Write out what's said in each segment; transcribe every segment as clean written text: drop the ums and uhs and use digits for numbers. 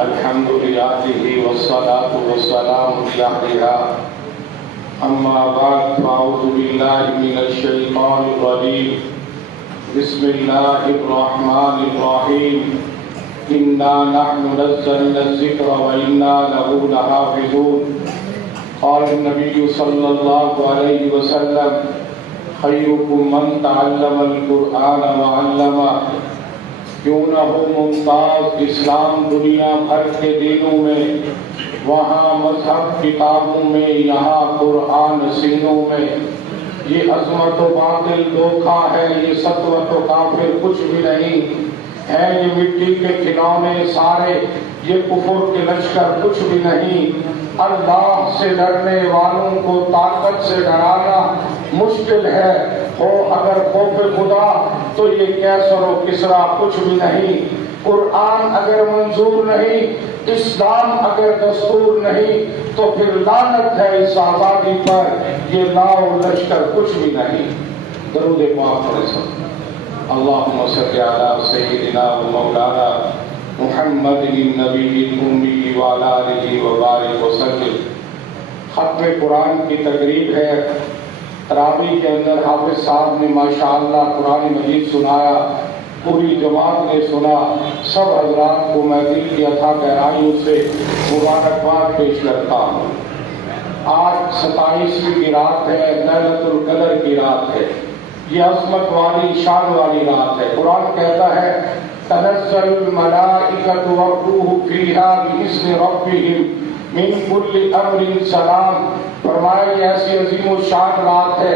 الحمد لله والصلاة والسلام عليها أما بعد فأعوذ بالله من الشيطان الرجيم بسم الله الرحمن الرحيم إنا نحن نزلنا الذكر وإنا له لحافظون قال النبي صلى الله عليه وسلم خيركم من تعلم القرآن وعلمه کیوں نہ ہو ممتاز اسلام دنیا بھر کے دینوں میں، وہاں مذہب کتابوں میں، یہاں قرآن سینوں میں۔ یہ عظمت و باطل دھوکہ ہے، یہ سطوت و کافر کچھ بھی نہیں ہے، یہ مٹی کے کھلونے سارے، یہ کفر کے لشکر کچھ بھی نہیں۔ اللہ سے ڈرنے والوں کو طاقت سے ڈرانا مشکل ہے، ہو اگر خوف خدا تو یہ کیسر و کسرا کچھ بھی نہیں۔ قرآن اگر منظور نہیں، اسلام اگر دستور نہیں، تو پھر لعنت ہے اس آزادی پر، یہ لاؤ لشکر کچھ بھی نہیں۔ درود پاک پڑھیں۔ اللہم صل علی سیدنا و مولانا محمد النبی الأمی وعلی آلہ وبارک وسلم۔ ختم قرآن کی تقریب ہے۔ تراویح کے اندر حافظ صاحب نے ماشاءاللہ قرآن مجید سنایا، پوری جماعت نے سنا۔ سب حضرات کو میں دل کی اتھا گہرائیوں سے مبارکباد پیش کرتا ہوں۔ آج 27ویں کی رات ہے، لیلۃ القدر کی رات ہے۔ یہ عظمت والی شان والی رات ہے۔ قرآن کہتا ہے تنزل الملائکۃ والروح فیہا بإذن ربہم من کل امر سلام۔ فرمایا یہ ایسی عظیم و شان رات ہے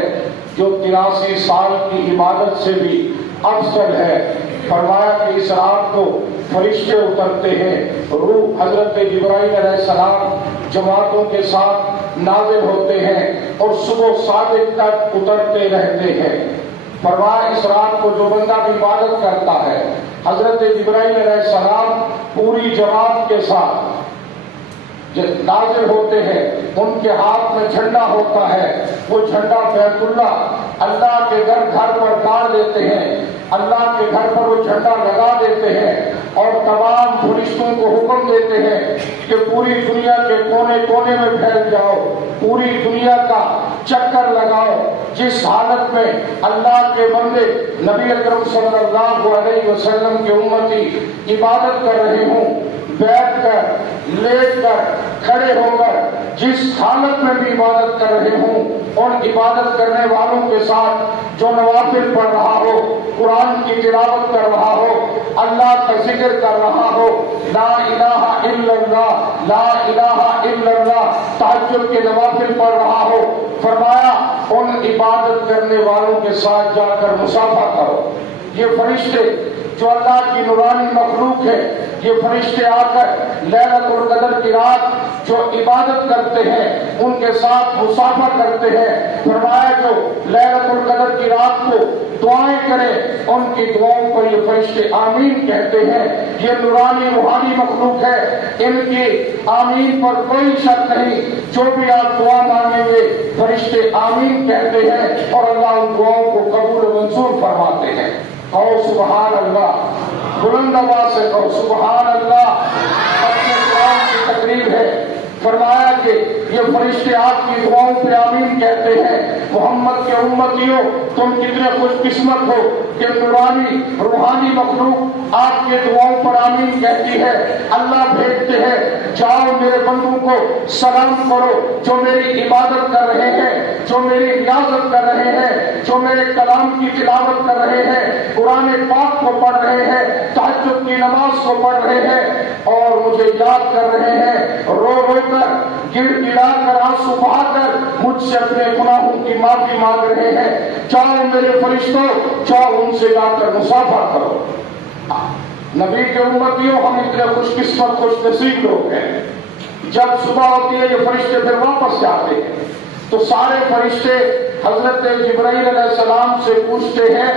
جو 83 سال کی عبادت سے بھی افضل ہے۔ فرمایا کہ اس رات کو فرشتے اترتے ہیں، روح حضرت جبرائیل علیہ السلام جماعتوں کے ساتھ نازل ہوتے ہیں اور صبح صادق تک اترتے رہتے ہیں۔ فرمایا اس رات کو جو بندہ عبادت کرتا ہے، حضرت جبرائیل علیہ السلام پوری جماعت کے ساتھ نازل ہوتے ہیں، ان کے ہاتھ میں جھنڈا ہوتا ہے، وہ جھنڈا بیت اللہ اللہ کے گھر پر ڈال دیتے ہیں، اللہ کے گھر پر وہ جھنڈا لگا دیتے ہیں اور تمام فرشتوں کو حکم دیتے ہیں کہ پوری دنیا کے کونے کونے میں پھیل جاؤ، پوری دنیا کا چکر لگاؤ۔ جس حالت میں اللہ کے بندے نبی اکرم صلی اللہ علیہ وسلم کے امتی عبادت کر رہے ہوں، بیٹھ کر، لیٹ کر، کھڑے ہو کر، جس حالت میں بھی عبادت کر رہے ہوں، ان عبادت کرنے والوں کے ساتھ جو نوافل پڑھ رہا ہو، قرآن کی تلاوت کر رہا ہو، اللہ کا ذکر کر رہا ہو، لا الہ الا اللہ، لا الہ الا اللہ، تہجد کے نوافل پڑھ رہا ہو، فرمایا ان عبادت کرنے والوں کے ساتھ جا کر مصافحہ کرو۔ یہ فرشتے جو اللہ کی نورانی مخلوق ہے، یہ فرشتے آ کر لیلۃ القدر کی رات جو عبادت کرتے ہیں ان کے ساتھ مصافحہ کرتے ہیں۔ فرمایا جو لیلۃ القدر کی رات کو دعائیں کرے ان کی دعاؤں پر یہ فرشتے آمین کہتے ہیں۔ یہ نورانی روحانی مخلوق ہے، ان کی آمین پر کوئی شک نہیں۔ جو بھی آپ دعا مانگیں گے فرشتے آمین کہتے ہیں اور اللہ ان دعاؤں کو قبول و منظور فرماتے ہیں۔ کہو سبحان اللہ، بلند آواز سے کہو سبحان اللہ۔ اپنے قرآن کی تقریر ہے، فرمایا کہ یہ فرشتے آپ کی دعاؤں پہ آمین کہتے ہیں۔ محمد کے امتیوں تم کتنے خوش قسمت ہو کہ نورانی روحانی مخلوق آپ کے دعاؤں پر آمین کہتی ہے۔ اللہ بھیجتے ہیں جاؤ میرے بندوں کو سلام کرو جو میری عبادت کر رہے ہیں، جو میری ریاضت کر رہے ہیں، جو میرے کلام کی تلاوت کر رہے ہیں، قرآن پاک کو پڑھ رہے ہیں، تہجد کی نماز کو پڑھ رہے ہیں اور مجھے یاد کر رہے ہیں، رو رو کر، گر گڑا کر، آنسو بہا کر مجھ سے اپنے گناہوں کی معافی مانگ رہے ہیں۔ جاؤ میرے فرشتوں، جاؤ ان سے جا کر مصافحہ کرو۔ نبی کے امتیوں ہم اتنے خوش قسمت خوش نصیب لوگ ہیں، جب صبح ہوتی ہے یہ فرشتے پھر واپس جاتے ہیں تو سارے فرشتے حضرت جبرائیل علیہ السلام سے پوچھتے ہیں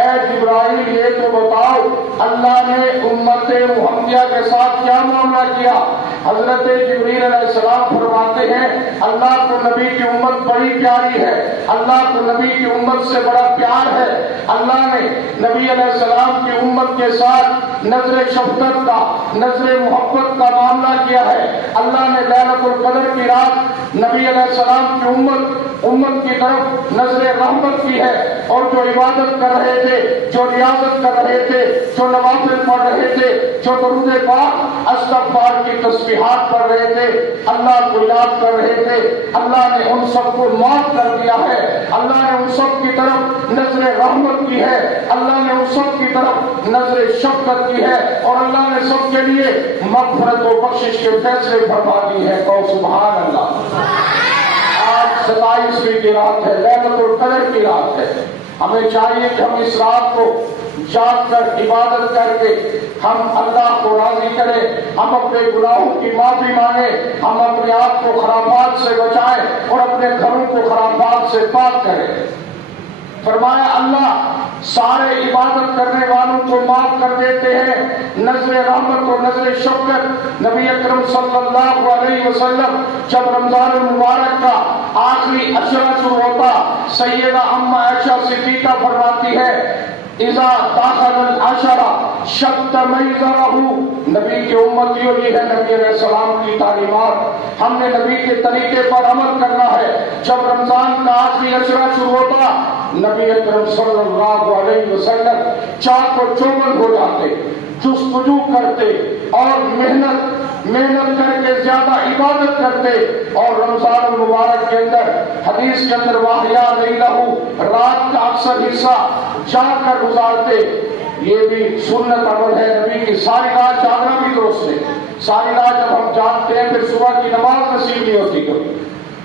اے جبرائیل یہ تو بتاؤ اللہ نے امت محمدیہ کے ساتھ کیا معاملہ کیا؟ حضرت جبرائیل علیہ السلام فرماتے ہیں اللہ کو نبی کی امت بڑی پیاری ہے، اللہ کو نبی کی امت سے بڑا پیار ہے، اللہ نے نبی علیہ السلام کی امت کے ساتھ نظر شفقت کا، نظر محبت کا معاملہ کیا ہے۔ اللہ نے لیلۃ القدر کی رات نبی علیہ السلام کی امت کی طرف نظر رحمت کی ہے، اور جو عبادت کر رہے تھے، جو ریاضت کر رہے تھے، جو نوافل پڑھ رہے تھے، جو درود پاک استغفار کی تسبیحات پڑھ رہے تھے، اللہ کو یاد کر رہے تھے، اللہ نے ان سب کو معاف کر دیا ہے، اللہ نے ان سب کی طرف نظر رحمت کی ہے، اللہ نے ان سب کی طرف نظر شفقت کی ہے، اور اللہ نے سب کے لیے مغفرت و بخشش کے فیصلے فرما دی ہے۔ کہو سبحان اللہ۔ آج 27ویں کی رات ہے، لیلۃ القدر کی رات ہے۔ ہمیں چاہیے کہ ہم اس رات کو جاگ کر عبادت کر کے ہم اللہ کو راضی کریں، ہم اپنے گناہوں کی معافی مانگیں، ہم اپنے آپ کو خرابات سے بچائیں اور اپنے گھروں کو خرابات سے پاک کریں۔ فرمایا اللہ سارے عبادت کرنے والوں کو معاف کر دیتے ہیں، نظر رحمت اور نظر شفقت۔ نبی اکرم صلی اللہ علیہ وسلم جب رمضان المبارک کا آخری عشرہ شروع ہوتا، سیدہ ام عائشہ صدیقہ فرماتی ہے اذا داخل العشرہ شد میزرہ، نبی کی امتیوں یہ ہے نبی علیہ السلام کی تعلیمات، ہم نے نبی کے طریقے پر عمل کرنا ہے۔ جب رمضان کا آخری عشرہ شروع ہوتا، نبی اکرم صلی اللہ علیہ وسلم چاق و چوبند ہو جاتے، جستجو کرتے اور محنت کر کے زیادہ عبادت کرتے، اور رمضان المبارک کے اندر حدیث کے اندر واحیا لیلہ، رات کا اکثر حصہ جاگ کر گزارتے۔ یہ بھی سنت عمل ہے نبی کی، ساری رات جاگنا بھی درست ہے۔ ساری رات جب ہم جاگتے ہیں پھر صبح کی نماز نصیب نہیں ہوتی کبھی،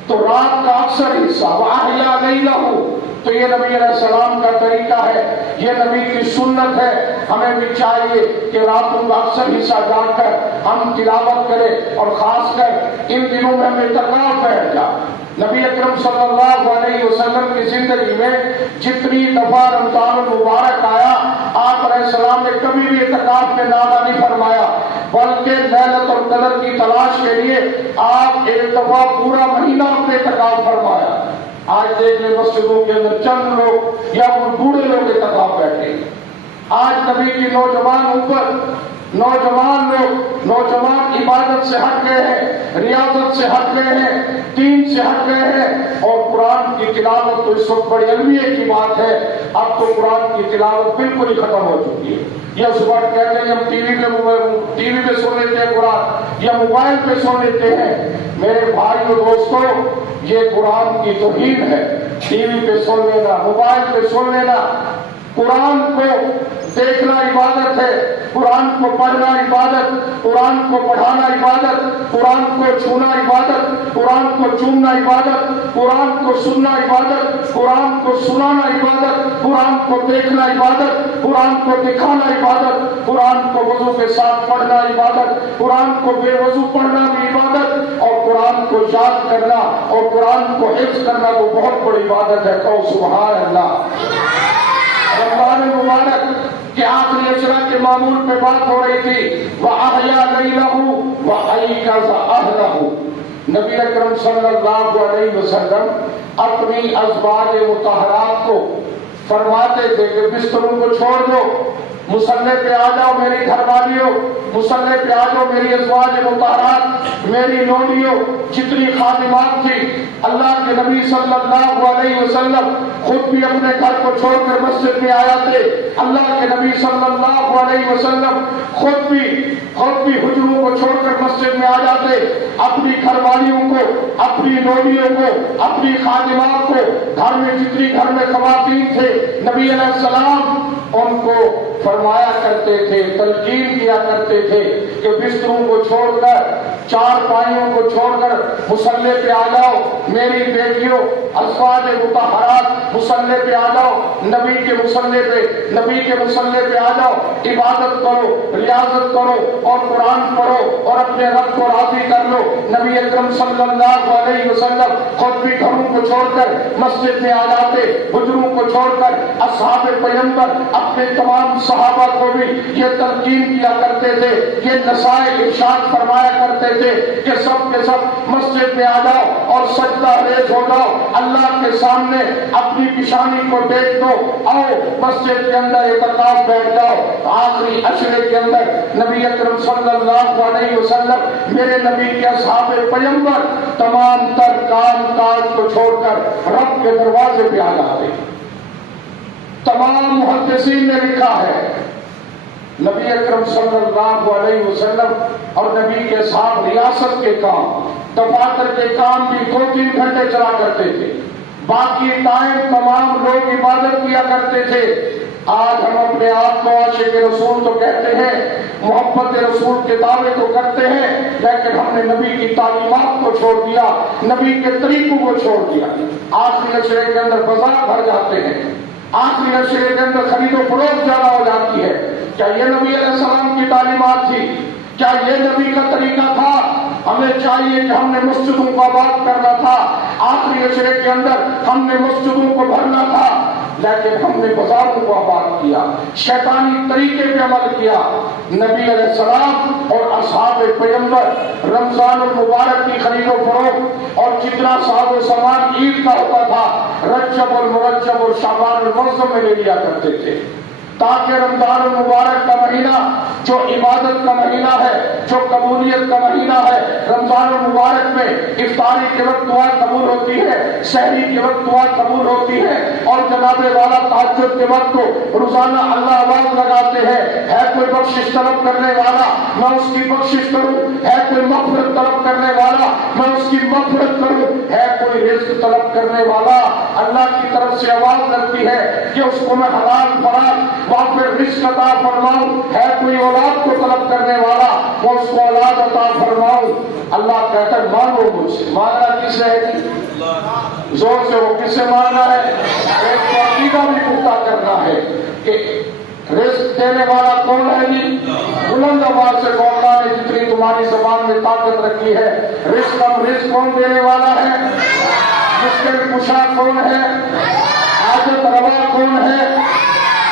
تو رات کا اکثر حصہ واحیا لیلہ، تو یہ نبی علیہ السلام کا طریقہ ہے، یہ نبی کی سنت ہے۔ ہمیں بھی چاہیے کہ راتوں کا اکثر حصہ جاگ کر ہم تلاوت کریں، اور خاص کر ان دنوں میں ہمیں اعتکاف بیٹھ جائے۔ نبی اکرم صلی اللہ علیہ وسلم کی زندگی میں جتنی دفعہ رمضان المبارک آیا، آپ علیہ السلام نے کبھی بھی اعتکاف میں نادہ نہیں فرمایا، بلکہ لیلۃ القدر کی تلاش کے لیے آپ ایک دفعہ پورا مہینہ اپنے اعتکاف فرمایا۔ آج دیکھ لیں مسجدوں کے اندر چند لوگ یا وہ بوڑھے لوگ اعتکاف بیٹھے۔ آج نبی کی نوجوان عبادت سے ہٹ گئے ہیں، ریاضت سے ہٹ گئے ہیں، دین سے ہٹ گئے ہیں، اور قرآن کی تلاوت تو اس وقت بڑی المیہ کی بات ہے۔ اب تو قرآن کی تلاوت بالکل ہی ختم ہو چکی ہے۔ یہ صبح کہتے ہیں ہم ٹی وی پہ سن لیتے ہیں قرآن، یا موبائل پہ سن لیتے ہیں۔ میرے بھائی اور دوستو، یہ قرآن کی توہین ہے۔ ٹی وی پہ سن لینا، موبائل پہ سن لینا، قرآن کو دیکھنا عبادت ہے، قرآن کو پڑھنا عبادت، قرآن کو پڑھانا عبادت، قرآن کو چھونا عبادت، قرآن کو چومنا عبادت، قرآن کو سننا عبادت، قرآن کو سنانا عبادت، قرآن کو دیکھنا عبادت، قرآن کو دکھانا عبادت، قرآن کو وضو کے ساتھ پڑھنا عبادت، قرآن کو بے وضو پڑھنا بھی عبادت، اور قرآن کو یاد کرنا اور قرآن کو حفظ کرنا تو بہت بڑی عبادت ہے۔ کہو سبحان اللہ۔ رمضان المبارک کے آخری عشرہ کے معمول پہ بات ہو رہی تھی، وَأَحْيَا لَيْلَهُ وَأَيْقَظَ أَهْلَهُ۔ نبی اکرم صلی اللہ علیہ وسلم اپنی ازواج مطہرات کو فرماتے تھے کہ بستروں کو چھوڑ دو، مصلے پہ آ جاؤ میری گھر والیوں، مصلے پہ آ جاؤ میری ازواج مطہرات، میری لونڈیوں، جتنی خادمات تھی۔ اللہ کے نبی صلی اللہ علیہ وسلم خود بھی اپنے گھر کو چھوڑ کر مسجد میں آیا تھے۔ اللہ کے نبی صلی اللہ علیہ وسلم خود بھی حجروں کو چھوڑ کر مسجد میں آ جاتے، اپنی گھر والیوں کو، اپنی لونڈیوں کو، اپنی خادمات کو، گھر میں جتنی گھر میں خواتین تھے، نبی علیہ السلام ان کو فرمایا کرتے تھے، تلقین کیا کرتے تھے کہ بستروں کو چھوڑ کر چار پائیوں کو چھوڑ کر مصلی پہ آ جاؤ، میری بیٹیوں ازواج مطہرات مصلی پہ آ جاؤ، نبی کے مصلی پہ آ جاؤ، عبادت کرو، ریاضت کرو اور قرآن پڑھو اور اپنے رب کو راضی کر لو۔ نبی اکرم صلی اللہ علیہ وسلم خود بھی گھروں کو چھوڑ کر مسجد میں آ جاتے، حجروں کو چھوڑ کر اصحاب پیغمبر اپنے تمام صحابہ کو بھی یہ تلقین کیا کرتے تھے، یہ نصائح ارشاد فرمایا کرتے تھے کہ سب کے سب مسجد میں آ جاؤ اور سجدہ ریز ہو جاؤ، اللہ کے سامنے اپنی پیشانی کو دیکھ دو، آؤ مسجد کے اندر اعتکاف بیٹھ جاؤ۔ آخری عشرے کے اندر نبی اکرم صلی اللہ علیہ وسلم میرے نبی کے اصحاب پیغمبر تمام تر کام کاج کو چھوڑ کر رب کے دروازے پہ آ جاتے۔ تمام محدثین نے لکھا ہے نبی اکرم صلی اللہ علیہ وسلم اور نبی کے ساتھ ریاست کے کام، دفاتر کے کام بھی 2-3 گھنٹے چلا کرتے تھے، باقی ٹائم تمام لوگ عبادت کیا کرتے تھے۔ آج ہم اپنے آپ کو عاشق رسول تو کہتے ہیں، محبت رسول کے دعوے تو کرتے ہیں، لیکن ہم نے نبی کی تعلیمات کو چھوڑ دیا، نبی کے طریقوں کو چھوڑ دیا۔ آخری عشرے کے اندر بازار بھر جاتے ہیں، آخری عشرے کے اندر خرید و فروخت زیادہ ہو جاتی ہے۔ کیا یہ نبی علیہ السلام کی تعلیمات تھی؟ کیا یہ نبی کا طریقہ تھا؟ ہمیں چاہیے کہ ہم نے مسجدوں کو آباد کرنا تھا، آخری عشرے کے اندر ہم نے مسجدوں کو بھرنا تھا، لیکن ہم نے بازاروں کو آباد کیا، شیطانی طریقے پہ عمل کیا۔ نبی علیہ السلام اور اصحاب پیغمبر رمضان المبارک کی خرید و فروخت اور جتنا ساز و سامان عید کا ہوتا تھا رجب المرجب اور شعبان المعظم میں لے لیا کرتے تھے، تاکہ رمضان المبارک کا مہینہ جو عبادت کا مہینہ ہے، جو قبولیت کا مہینہ ہے، رمضان المبارک میں افطاری کے وقت دعا قبول ہوتی ہے، سحری کے وقت دعا قبول ہوتی ہے، اور جناب والا تہجد کے وقت کو روزانہ اللہ آواز لگاتے ہیں، ہے کوئی بخشش طلب کرنے والا میں اس کی بخشش کروں، ہے کوئی مغفرت طلب کرنے والا میں اس کی مغفرت کروں، ہے کوئی رزق طلب کرنے والا اللہ کی طرف سے آواز لگتی ہے کہ اس کو میں حلال فراغ وہاں پہ رزق عطا فرماؤں، ہے کوئی اولاد کو طلب کرنے والا وہ اس کو اولاد عطا فرماؤں۔ اللہ کہتا ہے مانگو مجھ سے، مانگنا کس ہے جی؟ زور سے وہ کس سے مانگنا ہے؟ ایک تو عقیدہ بھی پختہ کرنا ہے کہ رزق دینے والا کون ہے جی؟ بلند آواز سے اللہ نے جتنی تمہاری زبان میں طاقت رکھی ہے، رزق کون دینے والا ہے؟ مشکل کشا کون ہے؟ حاجت روا کون ہے؟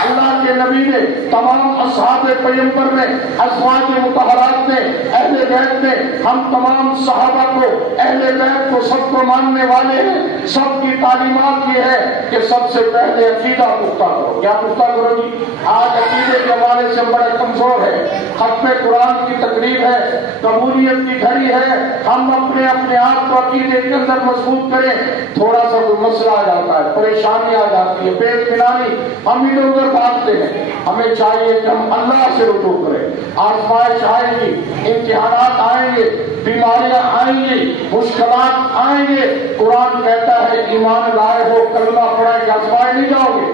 اللہ کے نبی نے، تمام اصحاب پیغمبر نے، ازواج مطہرات نے، اہل بیت نے، ہم تمام صحابہ کو، اہل بیت کو، سب کو ماننے والے ہیں۔ سب کی تعلیمات یہ ہے کہ سب سے پہلے عقیدہ پختہ کرو۔ کیا پختہ کرو جی؟ آج عقیدے کے حوالے سے بڑا کمزور ہے، ختم قرآن کی تقریب ہے، قبولیت کی گھڑی ہے، ہم اپنے آپ کو عقیدے کے اندر مضبوط کریں، تھوڑا سا کوئی مسئلہ آ جاتا ہے، پریشانی آ جاتی ہے، پیٹ اطمینانی، ہم ادھر ادھر بھاگتے ہیں۔ ہمیں چاہیے کہ ہم اللہ سے رجوع کریں۔ آزمائش آئے گی، امتحانات آئیں گے، بیماریاں آئیں گی، مشکلات آئیں گے، قرآن کہتا ہے ایمان لائے ہو، کلمہ پڑھے کہ آزمائے نہیں جاؤ گے،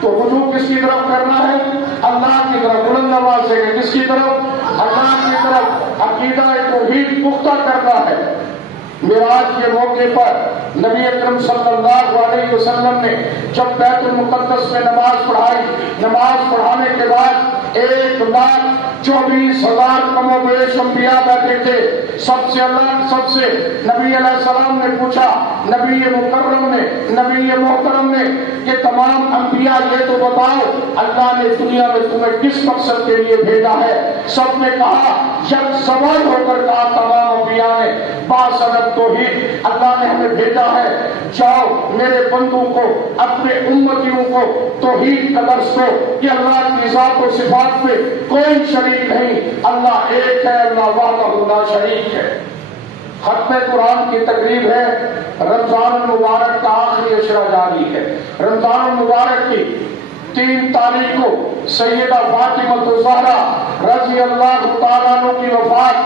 تو رجوع کس کی طرف کرنا ہے؟ اللہ کی طرف، بلند آواز سے کس کی طرف؟ اللہ کی طرف۔ عقیدہ توحید پختہ کرنا ہے۔ معراج کے موقع پر نبی اکرم صلی اللہ علیہ وسلم نے جب بیت المقدس میں نماز پڑھائی، نماز پڑھانے کے بعد 1,24,000 کم و بیش انبیاء بیٹھے تھے۔ سب سے نبی علیہ السلام نے پوچھا، نبی مکرم نے، نبی محترم نے، کہ تمام انبیاء یہ تو بتاؤ اللہ نے دنیا میں تمہیں کس مقصد کے لیے بھیجا ہے؟ سب نے کہا، یک زبان ہو کر کہا تمام انبیاء نے، باسنت توحید، اللہ نے ہمیں بھیجا ہے، جاؤ میرے بندوں کو، اپنے امتیوں کو توحید کا درس دو کہ اللہ کی ذات و صفات میں کوئی شریک نہیں، اللہ ایک ہے، اللہ وحدہ لا شریک ہے۔ ختم قرآن کی تقریب ہے، رمضان المبارک کا آخری عشرہ جاری ہے۔ رمضان المبارک کی 3 تاریخ کو سیدہ فاطمہ الزہرا رضی اللہ تعالیٰ عنہ کی وفات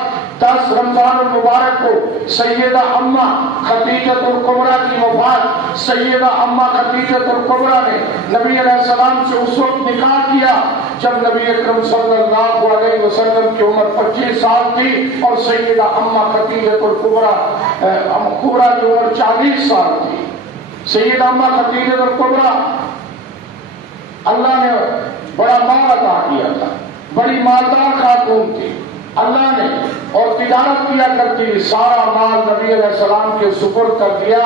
10 رمضان المبارک کو سیدہ اما خدیجۃ الکبریٰ کی وفات، سیدہ اما خدیجۃ الکبریٰ نے نبی علیہ السلام سے اس وقت نکاح کیا جب نبی اکرم صلی اللہ علیہ وسلم کی عمر 25 سال تھی اور سیدہ اما خدیجۃ الکبریٰ کی عمر 40 سال تھی۔ سیدہ اما خدیجۃ الکبریٰ اللہ نے بڑا مال عطا کیا تھا، بڑی مالدار خاتون تھی اللہ نے، اور تجارت کیا کرتی، سارا مال نبی علیہ السلام کے سپرد کر دیا۔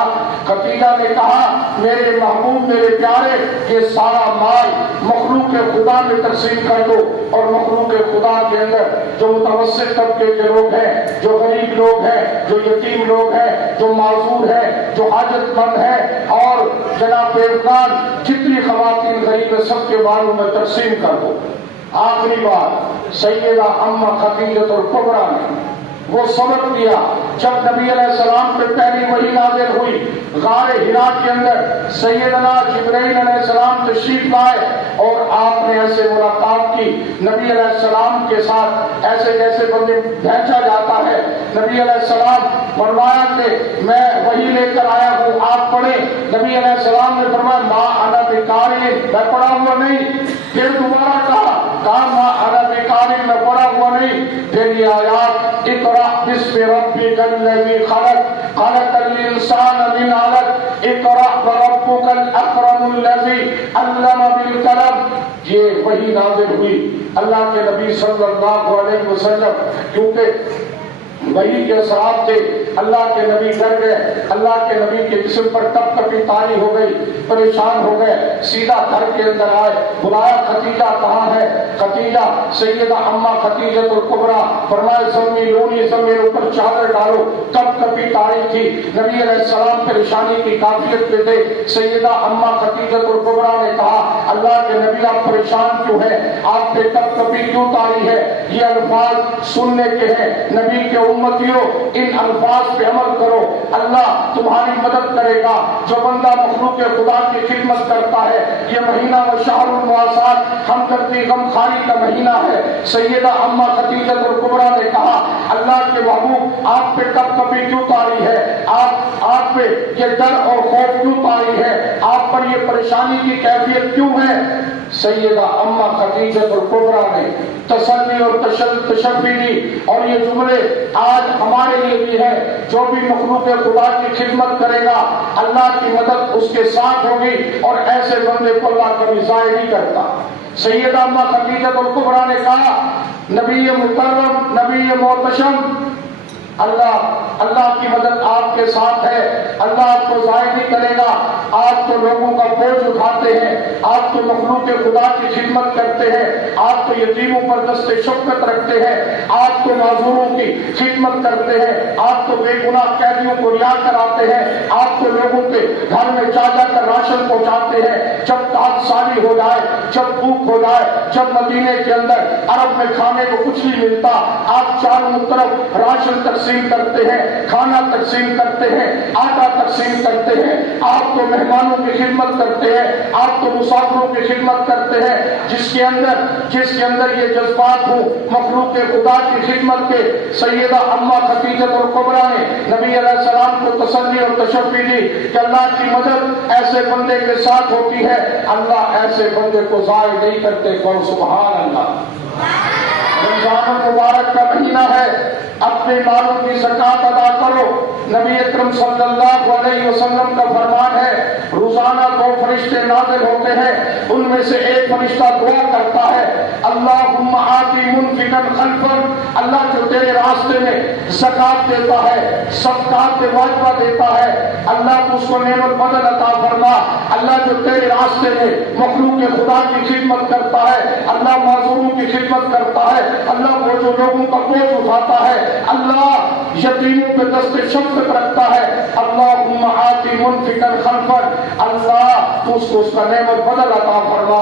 خدیجہ نے کہا میرے محبوب میرے پیارے یہ سارا مال مخلوق خدا میں تقسیم کر دو، اور مخلوق خدا کے اندر جو متوسط طبقے کے لوگ ہیں، جو غریب لوگ ہیں، جو یتیم لوگ ہیں، جو معذور ہیں، جو حاجت مند ہیں، اور جناب بیوقان جتنی خواتین غریب ہیں سب کے مالوں میں تقسیم کر دو۔ آخری بات سیدہ اما خدیجۃ الکبریٰ نے وہ سبق دیا جب نبی علیہ السلام پہ پہلی وحی نازل ہوئی، غار حرا کے اندر سیدنا جبرائیل علیہ السلام تشریف لائے اور آپ نے ایسے ملاقات کی نبی علیہ السلام کے ساتھ، ایسے جیسے بندے بھیجا جاتا ہے۔ نبی علیہ السلام فرمایا کہ میں وحی لے کر آیا ہوں آپ پڑھیں۔ نبی علیہ السلام نے فرمایا ما انا بقاری، میں پڑھا ہوا نہیں۔ پھر دوبارہ کہا ما انا بقاری، میں پڑھا ہوا نہیں۔ پھر یہ آیات اقرأ بسم ربک الذی خلق خلق الانسان من علق اقرأ وربک الاکرم الذی علم بالقلم، یہ وحی نازل ہوئی اللہ کے نبی صلی اللہ علیہ وسلم، کیونکہ وحی کے اثرات تھے، اللہ کے نبی ڈر گئے، اللہ کے نبی کے جسم پر کپ کپی طاری ہو گئی، پریشان ہو گئے، سیدھا گھر کے اندر آئے، بلایا خدیجہ کہاں ہے؟ خدیجہ سیدہ اما خدیجۃ الکبریٰ فرمائے زملونی، زمین اوپر چادر ڈالو، کپ کپی طاری تھی۔ نبی علیہ السلام پریشانی کی کافیت پہ تھے۔ سیدہ اما خدیجۃ الکبریٰ نے کہا اللہ کے نبی آپ پریشان کیوں ہیں؟ آپ پہ کپ کپی کیوں طاری ہے؟ یہ الفاظ سننے کے ہیں، نبی کے امتیوں ان الفاظ پہ عمل کرو، اللہ تمہاری مدد کرے گا۔ جو بندہ مخلوق خدا کی خدمت کرتا ہے، یہ مہینہ و شہر المواسات ہمدردی غمخواری کا مہینہ ہے۔ سیدہ اما خدیجۃ الکبریٰ نے کہا اللہ کے محبوب آپ پہ کب کبھی کیوں طاری ہے؟ آپ پہ یہ ڈر اور خوف کیوں طاری ہے؟ آپ پر یہ پریشانی کی کیفیت کیوں ہے؟ سیدہ اما خدیجۃ الکبریٰ نے تسلی اور تشفی دی، اور یہ جملے آج ہمارے لیے بھی ہے۔ جو بھی مخلوق خدا کی خدمت کرے گا اللہ کی مدد اس کے ساتھ ہوگی، اور ایسے بندے کو اللہ کبھی ضائع نہیں کرتا۔ سیدہ اما خدیجۃ الکبریٰ نے کہا نبی مکرم، نبی محتشم، اللہ کی مدد آپ کے ساتھ ہے، اللہ آپ کو ضائع نہیں کرے گا۔ آپ تو لوگوں کا بوجھ اٹھاتے ہیں، آپ تو مخلوق خدا کی خدمت کرتے ہیں، آپ تو یتیموں پر دست شفقت رکھتے ہیں، آپ تو معذوروں کی خدمت کرتے ہیں، آپ تو بے گناہ قیدیوں کو رہا کراتے ہیں، آپ تو لوگوں کے گھر میں جا جا کر راشن پہنچاتے ہیں۔ جب تاج سالی ہو جائے، جب بھوک ہو جائے، جب مدینے کے اندر عرب میں کھانے کو کچھ نہیں ملتا، آپ چاروں طرف راشن تقسیم کرتے ہیں، کھانا تقسیم کرتے ہیں، آٹا تقسیم کرتے ہیں۔ آپ تو مہمانوں کی خدمت کرتے ہیں، آپ تو مسافروں کی خدمت کرتے ہیں۔ جس کے اندر یہ جذبات ہوں مخلوق خدا کی خدمت کے، سیدہ اما خدیجۃ الکبریٰ نے نبی علیہ السلام کو تسلی اور تشفی دی کہ اللہ کی مدد ایسے بندے کے ساتھ ہوتی ہے، اللہ ایسے بندے کو ضائع نہیں کرتے۔ کہو سبحان اللہ۔ رمضان المبارک کا مہینہ ہے، اپنے مالوں کی زکات ادا کرو۔ نبی اکرم صلی اللہ علیہ وسلم کا فرمان ہے روزانہ 2 فرشتے نازل ہوتے ہیں، ان میں سے ایک فرشتہ دعا کرتا ہے اللہم آتی منفقا خلفا، اللہ جو تیرے راستے میں زکات دیتا ہے، صدقات واجبہ دیتا ہے، اللہ تو اس کو نعمت بدل عطا فرما۔ اللہ جو تیرے راستے میں مخلوق خدا کی خدمت کرتا ہے، اللہ معذوروں کی خدمت کرتا ہے، اللہ وہ جو لوگوں کا بوجھ اٹھاتا ہے، اللہ یتیموں پہ دست شفقت رکھتا ہے، اللہم آتی منفقا خلفا، اللہ تو اس کو اس کا نعمت بدل عطا فرما۔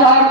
4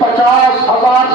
50,000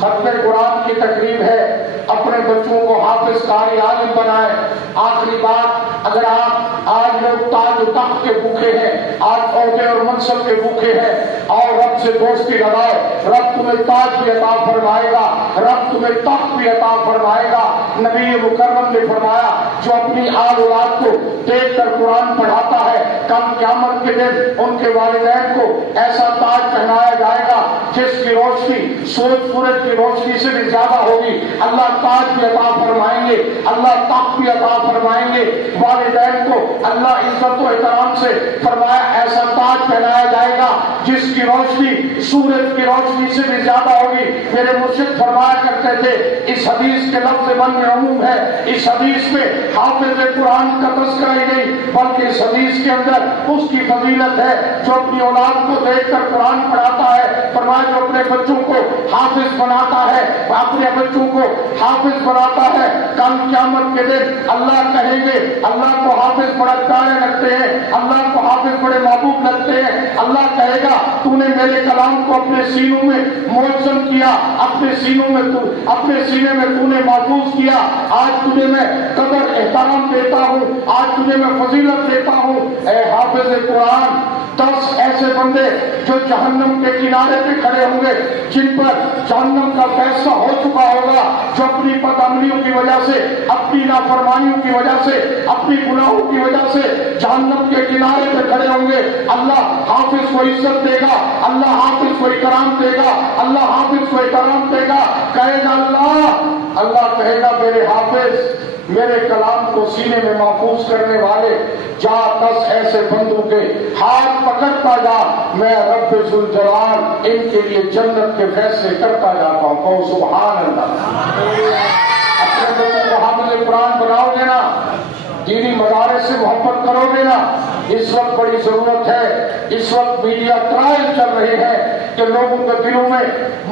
ختم قرآن کی تقریب ہے، اپنے بچوں کو حافظ قاری عالم بنائیں۔ آخری بات، اگر آپ آج لوگ تاج و تخت کے بھوکے ہیں، آج عہدے اور منصب کے بھوکے ہیں، اور رب سے دوستی لگاؤ، رب تمہیں تاج بھی عطا فرمائے گا، رب تمہیں تخت بھی عطا فرمائے گا۔ نبی مکرم نے فرمایا جو اپنی آل اولاد کو دیکھ کر قرآن پڑھاتا ہے، کل قیامت کے دن ان کے والدین کو ایسا تاج پہنایا جائے گا جس کی روشنی سورج کی روشنی سے بھی زیادہ ہوگی۔ اللہ تاج بھی عطا فرمائیں گے، اللہ تخت بھی عطا فرمائیں گے۔ والدین کو اللہ عزت و احترام سے فرمایا ایسا تاج پہنایا جائے گا جس کی روشنی سورج کی روشنی سے بھی زیادہ ہوگی۔ میرے مرشد فرمایا کرتے تھے، اس حدیث کے لفظ من میں عموم ہے، اس حدیث میں حافظ قرآن کا تذکرہ ہی نہیں بلکہ اس حدیث کے اندر اس کی فضیلت ہے جو اپنی اولاد کو دیکھ کر قرآن پڑھاتا ہے۔ فرمایا جو اپنے بچوں کو حافظ بناتا ہے، اپنے بچوں کو حافظ بناتا ہے، کل قیامت کے دن اللہ کہیں گے اللہ کو حافظ بڑا پیارے لگتے ہیں، اللہ کو حافظ بڑے محبوب لگتے ہیں۔ اللہ کہے گا تو نے میرے کلام کو اپنے سینوں میں موزن کیا، اپنے سینے میں تو نے محفوظ کیا، آج تجھے میں قدر احترام دیتا ہوں، آج تجھے میں فضیلت دیتا ہوں۔ اے حافظ قرآن، 10 ایسے بندے جو جہنم کے کنارے پہ کھڑے ہوں گے، جن پر جہنم کا فیصلہ ہو چکا ہوگا، جو اپنی بدعملیوں کی وجہ سے، اپنی نافرمانیوں کی وجہ سے، اپنی گناہوں کی وجہ سے جہنم کے کنارے پہ کھڑے ہوں گے۔ اللہ حافظ کو عزت دے گا، اللہ حافظ کو اکرام دے گا، اللہ حافظ کو اکرام دے گا۔ کہے گا اللہ کہے گا میرے حافظ، میرے کلام کو سینے میں محفوظ کرنے والے، جا 10 ایسے بندوں کے ہاتھ پکڑتا جا، میں رب ذوالجلال ان کے لیے جنت کے فیصلے کرتا جاتا ہوں۔ کہو سبحان اللہ۔ اپنے بچوں کو حافظ قرآن بناؤ گے نا، دینی مدارس سے محبت کرو گے نا۔ اس وقت بڑی ضرورت ہے، اس وقت میڈیا ٹرائل چل رہے ہیں کہ لوگوں کے دلوں میں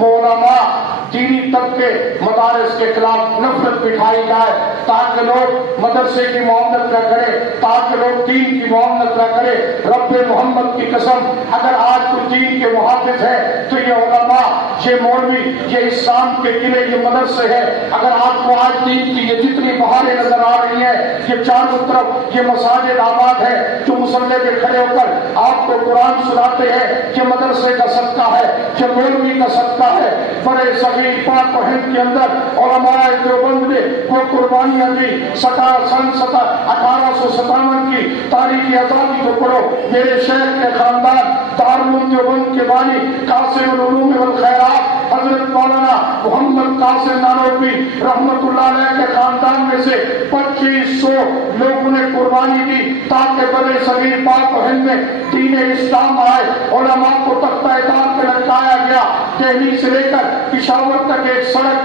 علماء دینی طبقے مدارس کے خلاف نفرت بٹھائی جائے، تاکہ لوگ مدرسے کی معاملت نہ کرے، تاکہ لوگ دین کی معاملت نہ کرے۔ رب محمد کی قسم، اگر آج کوئی دین کے محافظ ہے تو یہ علماء، یہ مولوی، یہ اسلام کے قلعے، یہ مدرسے ہیں۔ اگر آپ کو آج دین کی یہ جتنی بہاریں نظر آ رہی ہیں، یہ چاروں طرف یہ مساجد آباد ہے، جو مصلے پہ کھڑے ہو کر آپ کو قرآن سناتے ہیں، یہ مدرسے کا صدقہ ہے، یہ مولوی کا صدقہ ہے۔ بڑے صغیر پاک و ہند کے اندر علماء دیوبند نے وہ قربانیاں دی۔ 1857 کی تاریخی آزادی کو پڑھو، میرے شہر کے خاندان دارالعلوم دیوبند کے بانی قاسم العلوم والخیرات حضرت مولانا محمد قاسم نانوتوی رحمت اللہ علیہ کے خاندان میں سے 2500 لوگوں نے قربانی دی تاکہ بڑے صغیر پاک و ہند میں دین اسلام آئے۔ علماء کو تختہ اعدام پہ لٹکایا گیا۔ دہلی سے لے کر پشاور تک ایک سڑک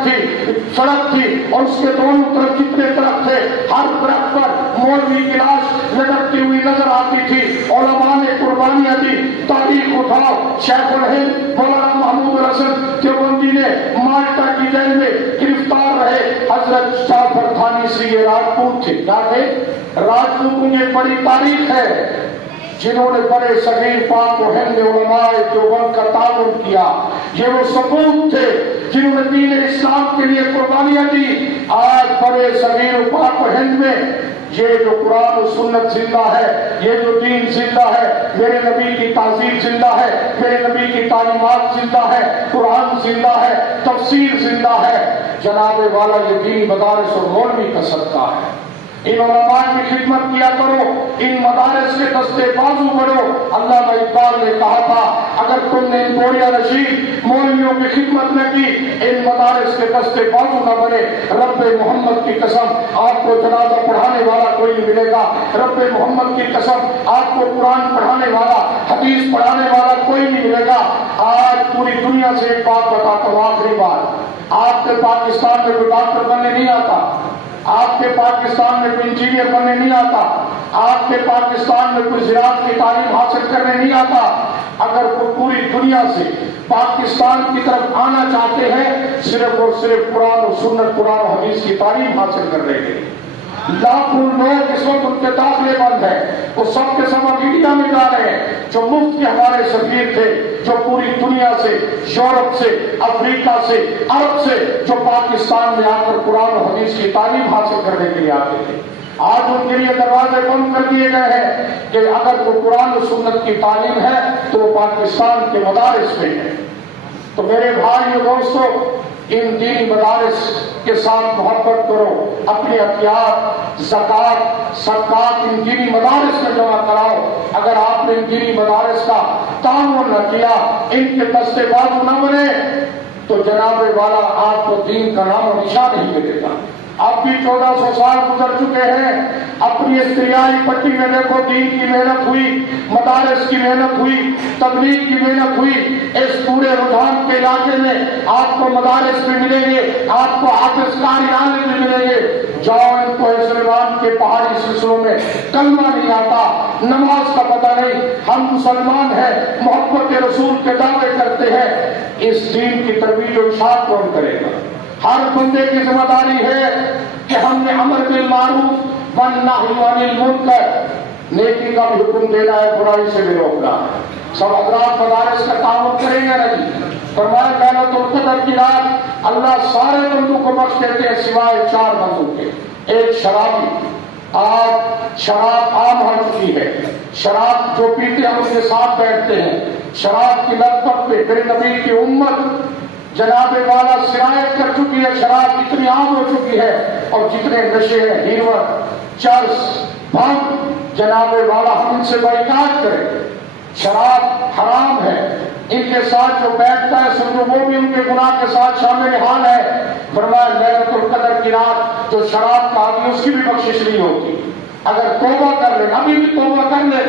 تھی اور اس کے دونوں طرف جتنے درخت تھے، ہر درخت پر مولوی کی لاش لٹکتی ہوئی نظر آتی تھی۔ علماء نے قربانیاں دی۔ تاریخ اٹھاؤ، شیخ الہند مولانا محمود الحسن دیوبندی نے مالٹا کی جیل میں گرفتار رہے۔ حضرت جعفر تھانی سے یہ راجپوت تھے، کیا تھے؟ راجپوتوں کی ایک بڑی تاریخ ہے جنہوں نے بڑے صغیر پاک و ہند علماء دیوبند کا تعاون کیا۔ یہ وہ سپوت تھے جنہوں نے دین اسلام کے لیے قربانیاں دی۔ آج بڑے صغیر پاک و ہند میں یہ جو قرآن و سنت زندہ ہے، یہ جو دین زندہ ہے، میرے نبی کی تعظیم زندہ ہے، میرے نبی کی تعلیمات زندہ ہے، قرآن زندہ ہے، تفسیر زندہ ہے۔ جناب والا یہ دین مدارس اور مولوی کا صدقہ ہے۔ ان علماء کی خدمت کیا کرو، ان مدارس کے دستے بازو بڑھو۔ علامہ اقبال نے کہا تھا اگر تم نے ان بوڑھیا رشید مولویوں کی خدمت نہ کی، ان مدارس کے دستے بازو نہ بنے۔ رب محمد کی قسم، آپ کو جنازہ پڑھانے والا کوئی نہیں ملے گا۔ رب محمد کی قسم، آپ کو قرآن پڑھانے والا، حدیث پڑھانے والا کوئی نہیں ملے گا۔ آج پوری دنیا سے ایک بات بتاتا ہوں، آخری بات، آپ کے پاکستان میں کوئی ڈاکٹر بننے نہیں آتا، آپ کے پاکستان میں کوئی انجینئر بننے نہیں آتا، آپ کے پاکستان میں کوئی زراعت کی تعلیم حاصل کرنے نہیں آتا۔ اگر وہ پوری دنیا سے پاکستان کی طرف آنا چاہتے ہیں، صرف اور صرف قرآن و سنت، قرآن و حدیث کی تعلیم حاصل کر رہے ہیں۔ لاکھوں لوگ اس وقت ان کے داخلے بند ہیں، وہ سب کے سب انڈیا میں جا رہے ہیں۔ جو مفت کے ہمارے سفیر تھے جو پوری دنیا سے، یورپ سے، افریقہ سے، عرب سے، جو پاکستان میں آ کر قرآن و حدیث کی تعلیم حاصل کرنے کے لیے آتے تھے، آج ان کے لیے دروازے بند کر دیے گئے ہیں کہ اگر وہ قرآن و سنت کی تعلیم ہے تو وہ پاکستان کے مدارس میں ہے۔ تو میرے بھائی و دوستو، ان دینی مدارس کے ساتھ محبت کرو، اپنے عطیات، زکوٰۃ، صدقات ان دینی مدارس میں جمع کراؤ۔ اگر آپ نے ان دینی مدارس کا تعاون نہ کیا، ان کے دستے بازو نہ بنے، تو جناب والا آپ کو دین کا نام و نشان نہیں ملے گا۔ اب بھی 1400 سال گزر چکے ہیں، اپنی اس دریائی پٹی میں دیکھو، دین کی محنت ہوئی، مدارس کی محنت ہوئی، تبلیغ کی محنت ہوئی۔ اس پورے رجحان کے علاقے میں آپ کو مدارس بھی ملیں گے، آپ کو حافظ قاری عالم بھی ملیں گے۔ جاؤ، ان کو سلیمان کے پہاڑی سلسلوں میں کلمہ نہیں آتا، نماز کا پتہ نہیں، ہم مسلمان ہیں، محبت رسول کے دعوے کرتے ہیں، اس دین کی ترویج و اشاعت کون کرے گا؟ ہر بندے کی ذمہ داری ہے کہ ہم نے امر بالمعروف والنہی عن المنکر، نیکی کا بھی حکم دینا ہے، برائی سے بھی روکنا ہے۔ سب حضرات مدارس کا تعاون کریں گے نا جی؟ فرمایا لیلۃ القدر کی رات اللہ سارے بندوں کو بخش دیتے ہیں سوائے 4 بندوں کے۔ ایک شرابی، آج شراب عام ہو چکی ہے، شراب جو پیتے ہیں ان کے ساتھ بیٹھتے ہیں، شراب کی لت پت پہ پھر نبی کی امت جناب والا سرایت کر چکی ہے، شراب اتنی عام ہو چکی ہے، اور جتنے نشے ہیں، ہیروین، چرس، بھنگ، جناب والا ہم ان سے بائیکاٹ کریں۔ شراب حرام ہے، ان کے ساتھ جو بیٹھتا ہے سمجھو وہ بھی ان کے گناہ کے ساتھ شامل حال ہے۔ فرمایا لیلۃ القدر کی رات جو شراب کا عادی اس کی بھی بخشش نہیں ہوتی، اگر توبہ کر لے، ابھی بھی توبہ کر لے،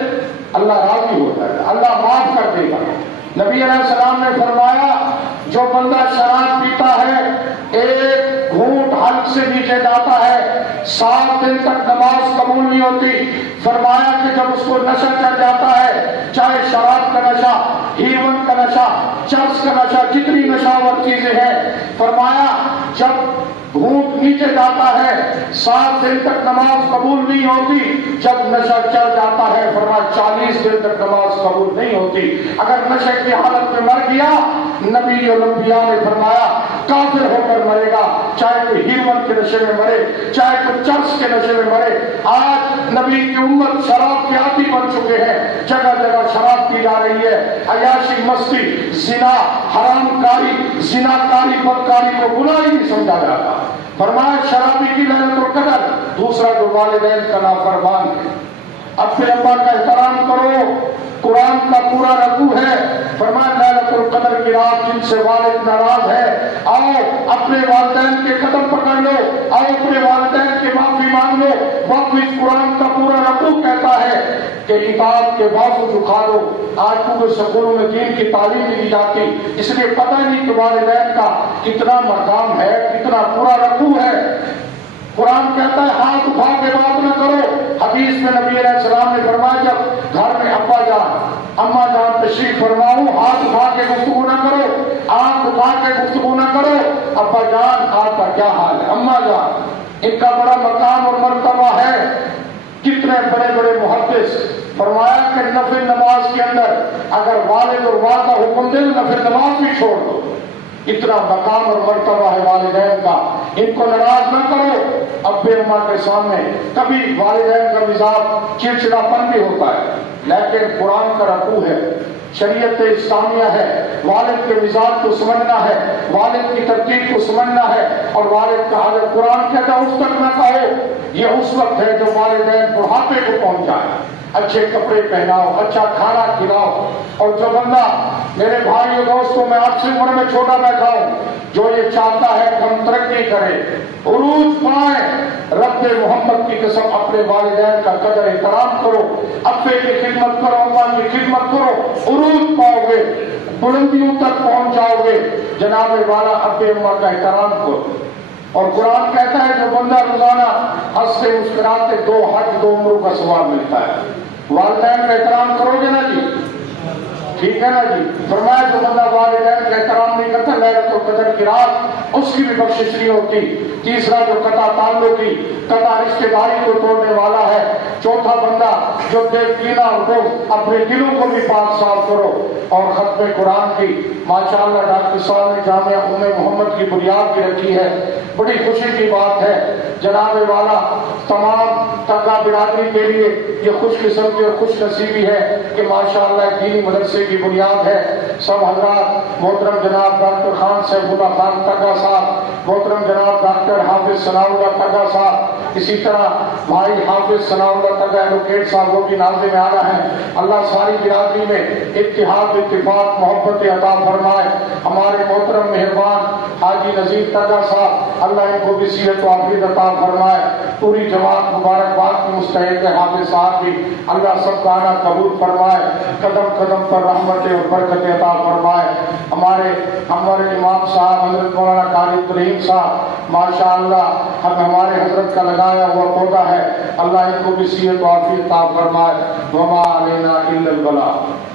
اللہ راضی ہوتا ہے، اللہ معاف کر دے گا۔ نبی علیہ السلام نے فرمایا جو بندہ شراب پیتا ہے، ایک گھونٹ حلق سے نیچے جاتا ہے، 7 دن تک نماز قبول نہیں ہوتی۔ فرمایا کہ جب اس کو نشہ چڑھ جاتا ہے، چاہے شراب کا نشہ، ہیروین کا نشہ، چرس کا نشہ، جتنی نشاور چیزیں ہیں، فرمایا جب گھونٹ نیچے جاتا ہے 7 دن تک نماز قبول نہیں ہوتی، جب نشہ چڑھ جاتا ہے فرمایا 40 دن تک نماز قبول نہیں ہوتی۔ اگر نشے کی حالت میں مر گیا، نبی اور انبیاء نے فرمایا کافر ہو کر مرے گا، چاہے کوئی ہیروین کے نشے میں مرے، چاہے کوئی چرس کے نشے میں مرے۔ آج نبی کی امت شراب کے عادی بن چکے ہیں، جگہ جگہ شراب پی جا رہی ہے، عیاشی، مستی، زنا، حرام کاری، زنا کاری، بدکاری کو گناہ ہی نہیں سمجھا جاتا۔ فرمایا شرابی کی لیلۃ القدر، دوسرا جو والدین کا نافرمان ہے، اپنے ابا کا احترام کرو، قرآن کا پورا رکوع ہے۔ فرمایا لیلۃ القدر کی رات جن سے والد ناراض ہے، آؤ اپنے والدین کے قدم پکڑ لو، آؤ اپنے والدین کی معافی مانگ لو۔ وقت اس قرآن کا پورا رکوع کہتا ہے کہ کتاب کے بازو جھکا دو۔ آج کیونکہ سکولوں میں دین کی تعلیم نہیں دی جاتی، اس لیے پتہ نہیں کہ والدین کا کتنا مقام ہے، کتنا پورا رکوع ہے۔ قرآن کہتا ہے ہاتھ اٹھا کے بات نہ کرو۔ حدیث میں نبی علیہ السلام نے فرمایا جب گھر میں ابا جان، اما جان تشریف فرماؤ، ہاتھ اٹھا کے گفتگو نہ کرو، آنکھ اٹھا کے گفتگو نہ کرو۔ ابا جان آپ کا کیا حال ہے، اما جان ان کا بڑا مقام اور مرتبہ ہے۔ کتنے بڑے بڑے محدث فرمایا کہ نفل نماز کے اندر اگر والد اور والدہ حکم دے تو نفل نماز بھی چھوڑ دو، اتنا مقام اور مرتبہ ہے والدین کا۔ ان کو ناراض نہ کرو ابے اماں کے سامنے۔ کبھی والدین کا مزاج چڑچڑاپن بھی ہوتا ہے، لیکن قرآن کا رکوع ہے، شریعت اسلامیہ ہے، والد کے مزاج کو سمجھنا ہے، والد کی ترتیب کو سمجھنا ہے، اور والد کا حال قرآن کہتا ہے اس تک نہ کہو، یہ اس وقت ہے جب والدین بڑھاپے کو پہنچ جائے، اچھے کپڑے پہناؤ، اچھا کھانا کھلاؤ۔ اور جو بندہ، میرے بھائی اور دوستوں، میں آپ سے عمر میں چھوٹا بیٹھا ہوں، جو یہ چاہتا ہے کہ ہم ترقی کریں، عروج پائیں، رب محمد کی قسم اپنے والدین کا قدر احترام کرو، ابے کی خدمت کرو، اماں کی خدمت کرو، عروج پاؤ گے، بلندیوں تک پہنچ جاؤ گے۔ جناب والا ابے اماں کا احترام کرو۔ اور قرآن کہتا ہے جو بندہ روزانہ ہنستے مسکراتے 2 حج 2 عمروں کا ثواب ملتا ہے۔ والدین کا احترام کرو گے نا جی؟ ٹھیک ہے نا جی. فرمایا جو بندہ والدین کا احترام نہیں کرتا لیلۃ القدر کی رات اس کی بھی بخشش نہیں ہوتی. تیسرا جو قطع تعلقی قطع رشتے داری کو توڑنے والا ہے. چوتھا بندہ جو کینہ اور بغض اپنے دلوں کو بھی پاک صاف کرو. اور ختم قرآن کی ماشاءاللہ ڈاکٹر صاحب نے جامعہ محمد کی بنیاد بھی رکھی ہے. بڑی خوشی کی بات ہے جناب والا تمام تنگا برادری کے لیے یہ خوش قسمتی اور خوش نصیبی ہے کہ ماشاءاللہ دینی مدرسے کی بنیاد ہے. سب حضرات محترم جناب ڈاکٹر خان سیف اللہ خان تنگا صاحب, محترم جناب ڈاکٹر حافظ ثناء اللہ تنگا صاحب, اسی طرح بھائی حافظ ثناء اللہ تنگا ایڈوکیٹ صاحب وہ بھی نازل میں آنا ہے. اللہ ساری برادری میں اتحاد اتفاق محبت عطا فرمائے. ہمارے محترم مہربان حاجی نذیر تنگا صاحب اللہ ان کو بھی صحت و عافیت عطا فرمائے. پوری جماعت مبارکباد کی مستحق ہے. حافظ صاحب بھی اللہ سب کا آنا قبول فرمائے. قدم قدم پر رحمت اور برکت عطا فرمائے. ہمارے امام صاحب حضرت مولانا قاری عبدالرحیم صاحب ماشاءاللہ ہمارے حضرت کا لگایا ہوا پودا ہے. اللہ ان کو بھی صحت و عافیت عطا فرمائے. وما علینا الا البلاغ.